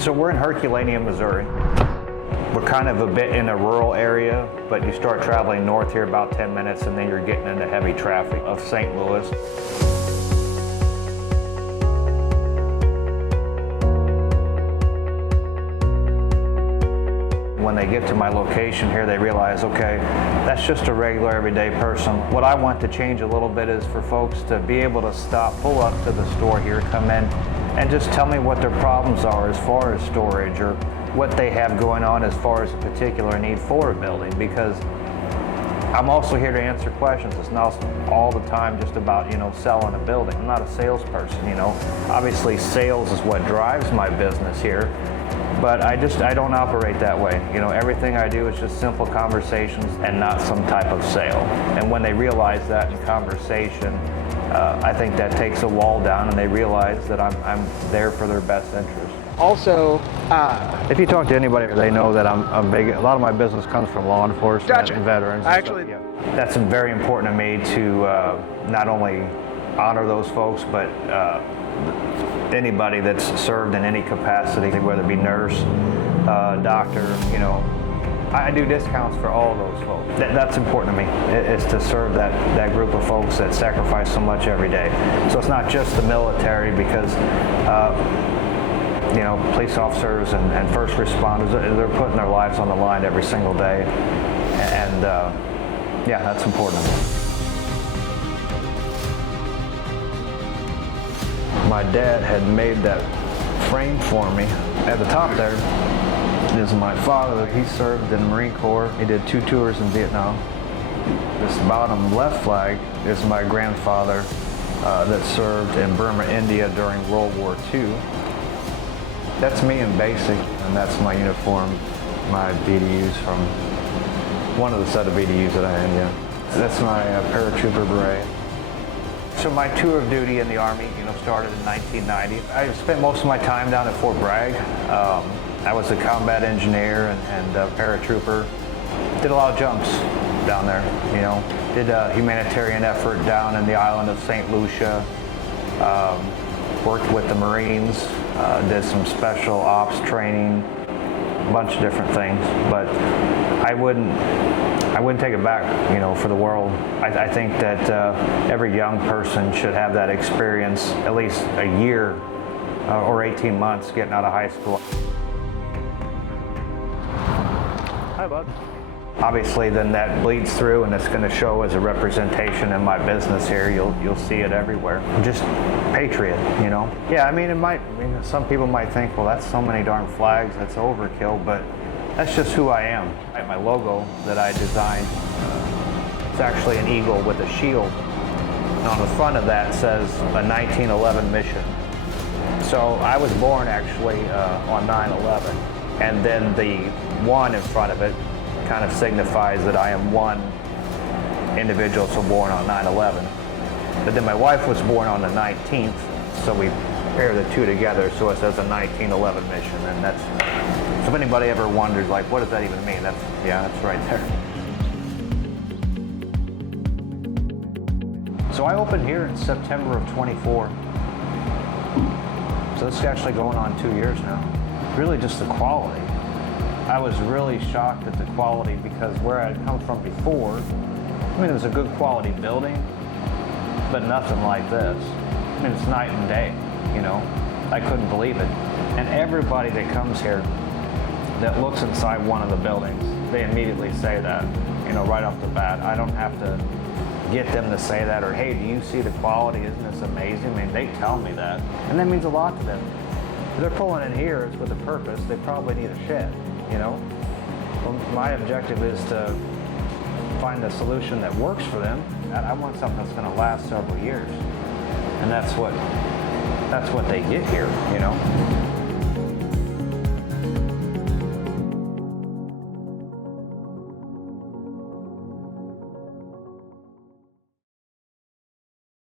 So we're in Herculaneum, Missouri. We're kind of a bit in a rural area, but you start traveling north here about 10 minutes and then you're getting into heavy traffic of St. Louis. When they get to my location here, they realize, okay, that's just a regular everyday person. What I want to change a little bit is for folks to be able to stop, pull up to the store here, come in, and just tell me what their problems are as far as storage or what they have going on as far as a particular need for a building, because I'm also here to answer questions. It's not all the time just about, selling a building. I'm not a salesperson, Obviously sales is what drives my business here, but I don't operate that way. Everything I do is just simple conversations and not some type of sale. And when they realize that in conversation, I think that takes a wall down and they realize that I'm there for their best interest. Also, if you talk to anybody, they know that I'm big. A lot of my business comes from law enforcement Gotcha. and veterans. Actually, yeah. That's very important to me to not only honor those folks, but anybody that's served in any capacity, whether it be nurse, doctor, I do discounts for all of those folks. That's important to me, is to serve that group of folks that sacrifice so much every day. So it's not just the military, because police officers and first responders, they're putting their lives on the line every single day. And yeah, that's important to me. My dad had made that frame for me. At the top there is my father. He served in the Marine Corps. He did 2 tours in Vietnam. This bottom left flag is my grandfather that served in Burma, India during World War II. That's me in basic, and that's my uniform, my BDUs from one of the set of BDUs that I had, yeah. That's my paratrooper beret. So my tour of duty in the Army, started in 1990. I spent most of my time down at Fort Bragg. I was a combat engineer and paratrooper. Did a lot of jumps down there, Did a humanitarian effort down in the island of St. Lucia. Worked with the Marines, did some special ops training, a bunch of different things. But I wouldn't take it back, for the world. I think that every young person should have that experience, at least a year or 18 months getting out of high school. Hi, bud. Obviously, then that bleeds through, and it's going to show as a representation in my business here. You'll see it everywhere. Just patriot, Yeah, some people might think, well, that's so many darn flags, that's overkill, but that's just who I am. My logo that I designed, it's actually an eagle with a shield. And on the front of that says a 1911 mission. So I was born actually on 9/11, and then the 1 in front of it kind of signifies that I am one individual, so born on 9/11. But then my wife was born on the 19th, so we pair the two together, so it says a 1911 mission, and that's, so if anybody ever wonders, like, what does that even mean? That's right there. So I opened here in September of 24. So this is actually going on 2 years now. Really just the quality. I was really shocked at the quality, because where I'd come from before, it was a good quality building, but nothing like this. It's night and day, I couldn't believe it. And everybody that comes here that looks inside one of the buildings, they immediately say that, right off the bat. I don't have to get them to say that, or, hey, do you see the quality? Isn't this amazing? They tell me that. And that means a lot to them. If they're pulling in here, it's with a purpose. They probably need a shed, Well, my objective is to find a solution that works for them. I want something that's going to last several years. And that's what they get here,